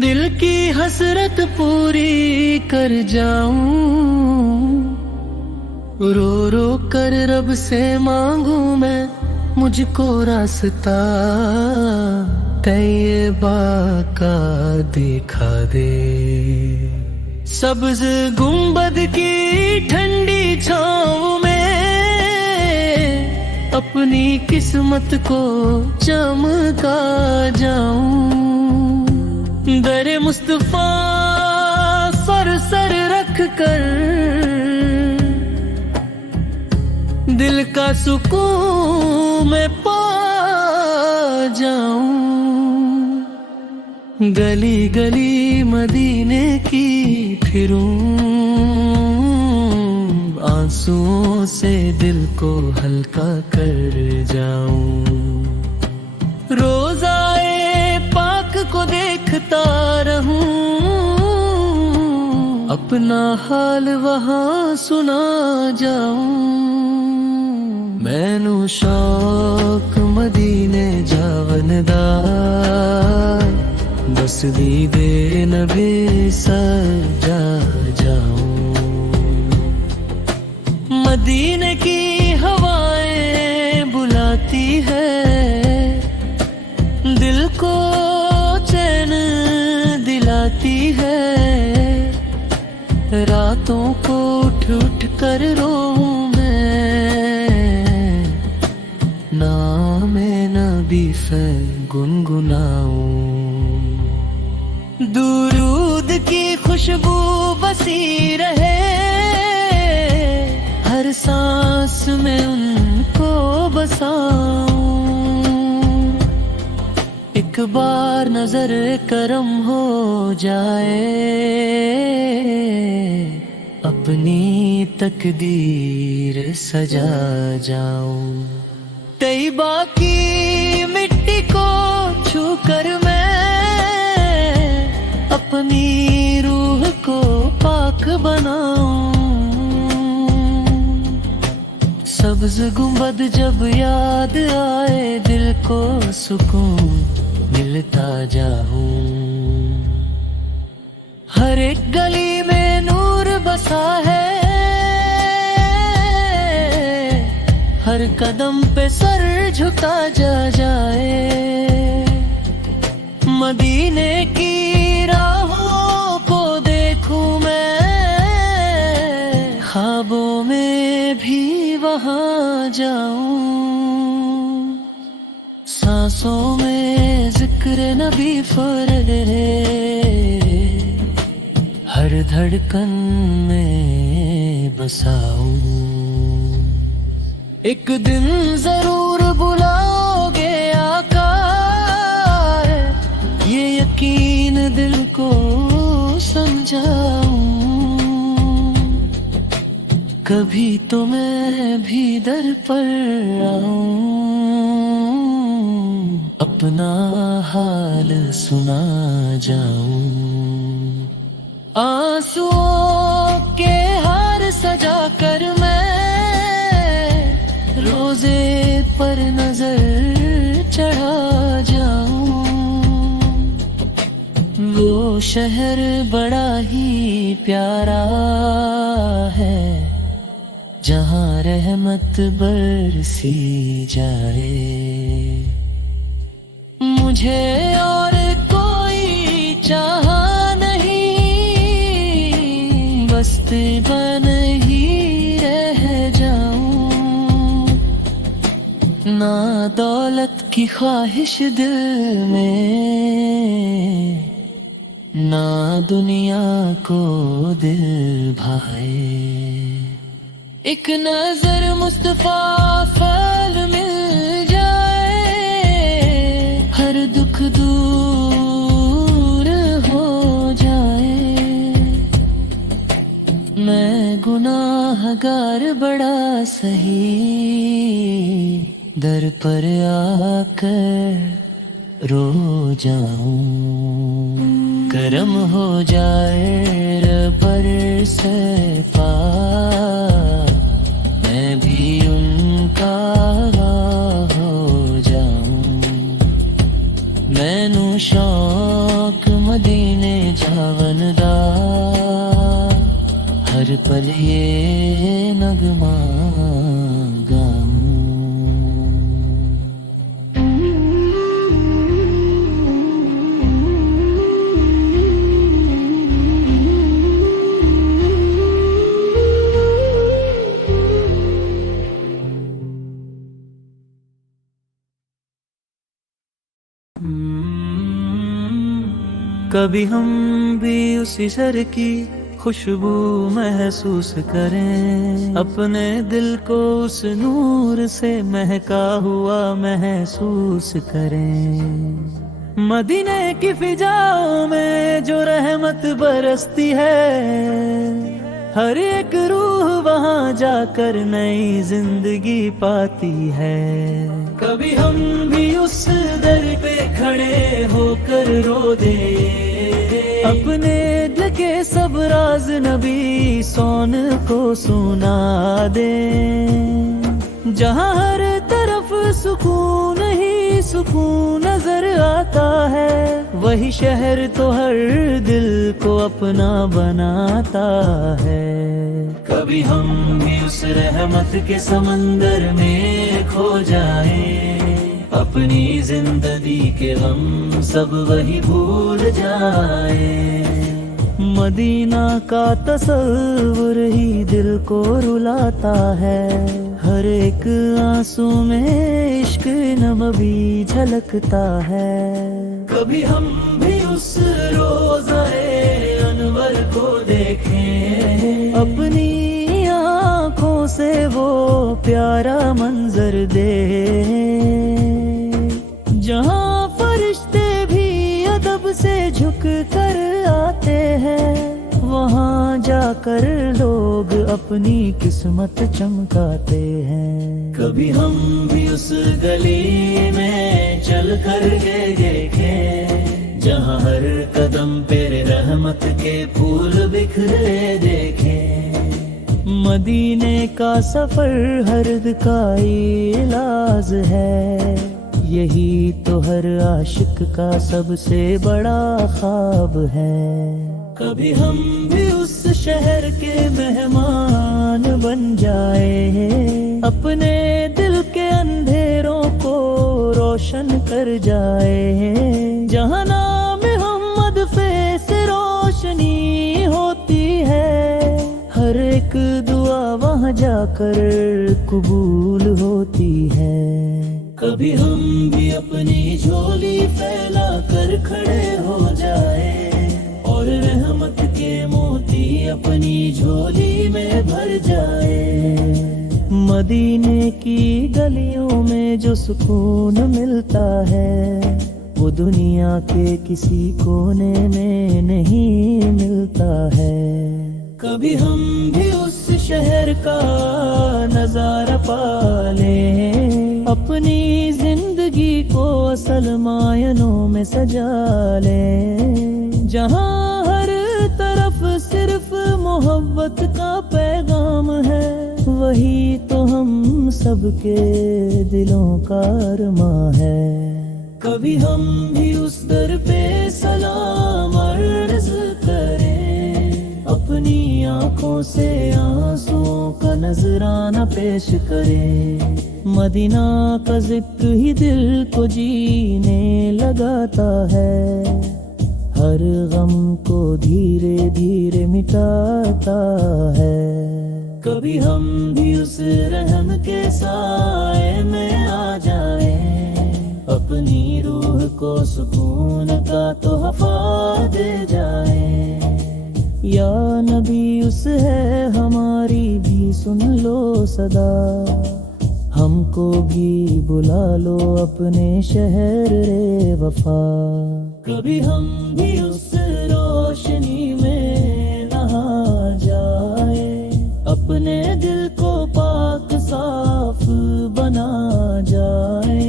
दिल की हसरत पूरी कर जाऊं। रो रो कर रब से मांगू मैं मुझको रास्ता, तैयबा का दिखा दे। सब्ज गुंबद की ठंडी छाँव में अपनी किस्मत को चमका जाऊं। दर मुस्तफा सर रख कर दिल का सुकून मैं पा जाऊं। गली गली मदीने की फिरूं, आंसुओं से दिल को हल्का कर जाऊं। रोज़ाए पाक को देखता रहूं, अपना हाल वहाँ सुना जाऊं। मैनू शौक मदीने जावन दा, बस दीदे नबी सजा जाऊं। मदीने की हवाएं बुलाती है, दिल को चैन दिलाती है। रातों को उठ उठ कर रोऊं मैं, नाम नबी से गुनगुनाऊं। दुरूद की खुशबू बसी रहे, हर सांस में उनको बसाऊं। एक बार नजर करम हो जाए, अपनी तकदीर सजा जाऊं। तैयबा की मिट्टी को छू कर मैं अपनी रूह को पाक बनाऊं। सब्ज गुंबद जब याद आए, दिल को सुकून मिलता जाऊं। हर एक गली में नूर बसा है, हर कदम पे सर झुका जाए। मदीने की राहों को देखूं मैं, ख्वाबों में भी वहाँ जाऊं। सांसों में जिक्र नबी फुर्रे, हर धड़कन में बसाऊं। एक दिन जरूर बुलाओगे आका, ये यकीन दिल को समझाऊं। कभी तो मैं भी दर पर आऊं, अपना हाल सुना जाऊं। आंसुओं के हार सजा कर मैं रोजे पर नजर चढ़ा जाऊं। वो शहर बड़ा ही प्यारा है, जहाँ रहमत बरसी जाए। मुझे और कोई चाहा नहीं, बस्ती बन ही रह जाऊं। ना दौलत की ख्वाहिश दिल में, ना दुनिया को दिल भाए। एक नजर मुस्तफा फल मिल जाए, हर दुख दूर हो जाए। मैं गुनाहगार बड़ा सही, दर पर आकर रो जाऊं। करम हो जाए रबर से पार, मैं भी उनका हो जाऊं। शौक मदीने जावन दा हर पल ये नगमा गाऊं। कभी हम भी उसी शहर की खुशबू महसूस करें, अपने दिल को उस नूर से महका हुआ महसूस करें। मदीने की फिजाओं में जो रहमत बरसती है, हर एक रूह वहाँ जाकर नई जिंदगी पाती है। कभी हम भी उस दर पे खड़े होकर रो दे, अपने दिल के सब राज नबी सोन को सुना दे। जहाँ हर तरफ सुकून ही सुकून नजर आता है, वही शहर तो हर दिल को अपना बनाता है। कभी हम भी उस रहमत के समंदर में खो जाए, अपनी जिंदगी के गम सब वही भूल जाए। मदीना का तस्वुर ही दिल को रुलाता है, हर एक आंसू में इश्क नबी झलकता है। कभी हम भी उस रोज़ाए अनवर को देखें, अपनी आँखों से वो प्यारा मंजर दे, जहाँ फरिश्ते भी अदब से झुक कर आते हैं, वहाँ जाकर लोग अपनी किस्मत चमकाते हैं। कभी हम भी उस गली में चल कर ये देखें, जहाँ हर कदम पे रहमत के फूल बिखरे देखें। मदीने का सफर हर्द का इलाज है, यही तो हर आशिक का सबसे बड़ा ख्वाब है। कभी हम भी उस शहर के मेहमान बन जाए, अपने दिल के अंधेरों को रोशन कर जाए। जहाँ नाम मोहम्मद पे से रोशनी होती है, हर एक दुआ वहाँ जाकर कबूल होती है। कभी हम भी अपनी झोली फैला कर खड़े हो जाए, और रहमत के मोती अपनी झोली में भर जाए। मदीने की गलियों में जो सुकून मिलता है, वो दुनिया के किसी कोने में नहीं मिलता है। कभी हम भी उस शहर का नजारा पा लें, अपनी जिंदगी को असल मायनों में सजा लें। जहाँ हर तरफ सिर्फ मोहब्बत का पैगाम है, वही तो हम सबके दिलों का अरमां है। कभी हम भी उस दर पे सलाम अर्ज़ करें, अपनी आँखों से आंसुओं का नजराना पेश करें। मदीना का जिक्र ही दिल को जीने लगाता है, हर गम को धीरे धीरे मिटाता है। कभी हम भी उस रहम के साए में आ जाए, अपनी रूह को सुकून का तोहफा दे जाए। या नबी उस है हमारी भी सुन लो सदा, हमको भी बुला लो अपने शहर रे वफा। कभी हम भी उस रोशनी में नहा जाए, अपने दिल को पाक साफ बना जाए।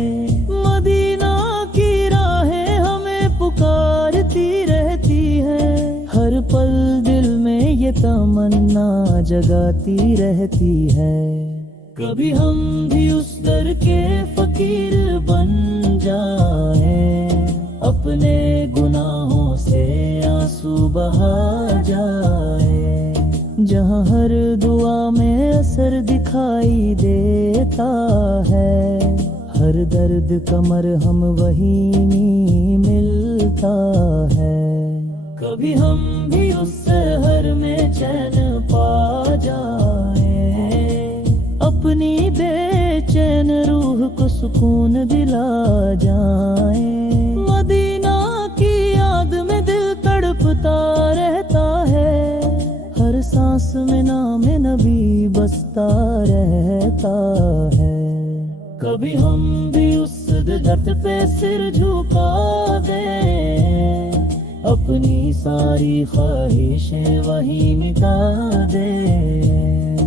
मदीना की राहें हमें पुकारती रहती है, हर पल दिल में ये तमन्ना जगाती रहती है। कभी हम भी उस दर के फकीर बन जाए, اپنے گناہوں سے آنسو بہا جائے، جہاں ہر دعا میں اثر دکھائی دیتا ہے، ہر درد کا مرہم وہیں ملتا ہے۔ کبھی ہم بھی اس سحر میں چین پا جائیں، اپنی بے چین روح کو سکون دلا جائیں، مدینہ کی یاد میں دل تڑپتا رہتا ہے، ہر سانس میں نام نبی بستا رہتا ہے۔ کبھی ہم بھی اس درد پہ سر جھکا دیں، اپنی ساری خواہشیں وہی مٹا دیں،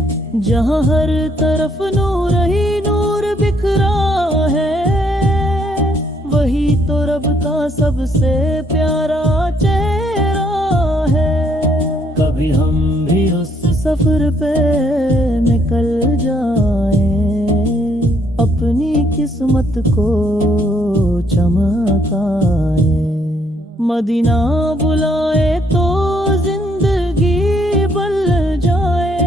جہاں ہر طرف نور ہی نور بکھرا ہے، وہی تو رب کا سب سے پیارا چہرہ ہے۔ کبھی ہم بھی اس سفر پہ نکل جائیں، اپنی قسمت کو چمکائیں، مدینہ بلائے تو زندگی بل جائے،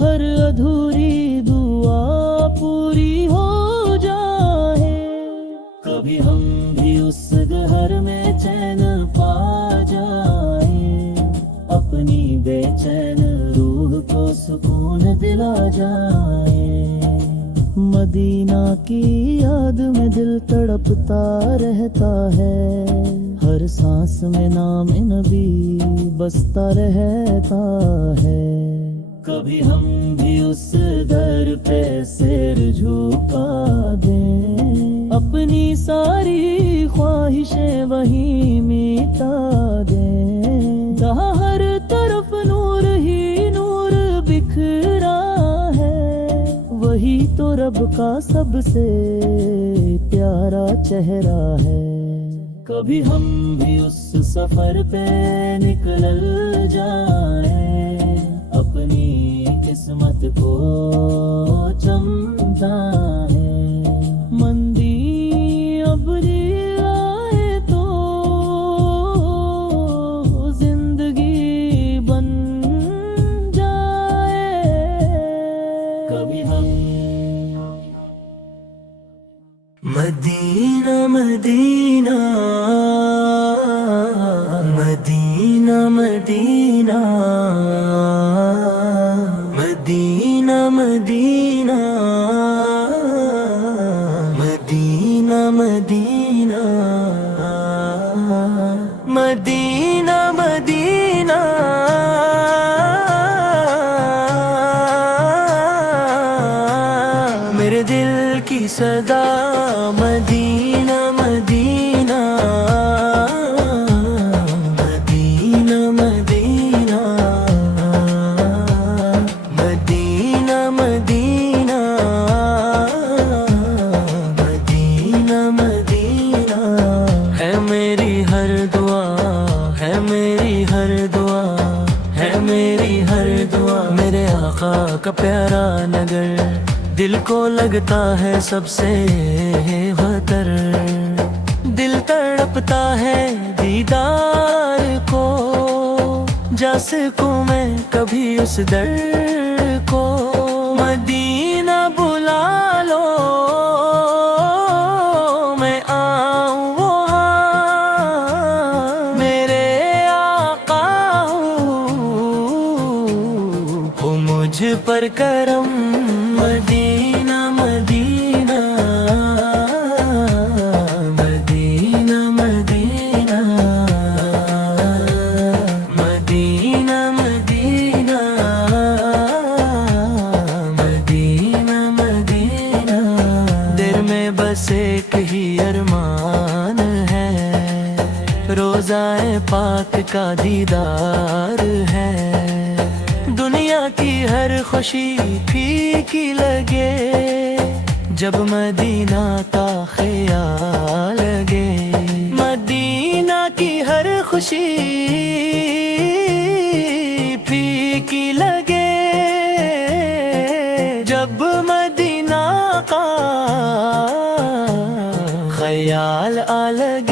ہر ادھوری دعا پوری ہو جائے۔ کبھی ہم بھی اس گھر میں چین پا جائیں، اپنی بے چین روح کو سکون دلا جائیں، مدینہ کی یاد میں دل تڑپتا رہتا ہے، ہر سانس میں نام نبی بستا رہتا ہے۔ کبھی ہم بھی اس در پہ سر جھکا دیں، اپنی ساری خواہشیں وہیں مٹا دیں، جہاں ہر طرف نور ہی نور بکھرا ہے، وہی تو رب کا سب سے پیارا چہرہ ہے۔ کبھی ہم بھی اس سفر پہ نکل جائیں، اپنی قسمت کو چمکائیں، مندی ابری آئے تو زندگی بن جائے۔ کبھی ہم مدینہ مدینہ مدینہ مدینہ مدینہ مدینہ مدینہ مدینہ مدینہ مدینہ میرے دل کی صدا مدینہ مدینہ مدینہ مدینہ مدینہ مدینہ مدینہ مدینہ ہے میری ہر دعا، ہے میری ہر دعا، ہے میری ہر دعا، میرے آقا کا پیارا نگر دل کو لگتا ہے سب سے بہتر، دل تڑپتا ہے دیدار کو، جا سکوں میں کبھی اس در کو، مدینہ بلا لو میں آؤں وہاں، میرے آقا ہو مجھ پر کرم، مدینہ مدینہ مدینہ مدینہ مدینہ مدینہ مدینہ مدینہ دل میں بس ایک ہی ارمان ہے، روضہ پاک کا دیدار ہے، دنیا کی ہر خوشی پھیکی لگے جب مدینہ کا خیال لگے، مدینہ کی ہر خوشی پھیکی لگے جب مدینہ کا خیال آ لگے۔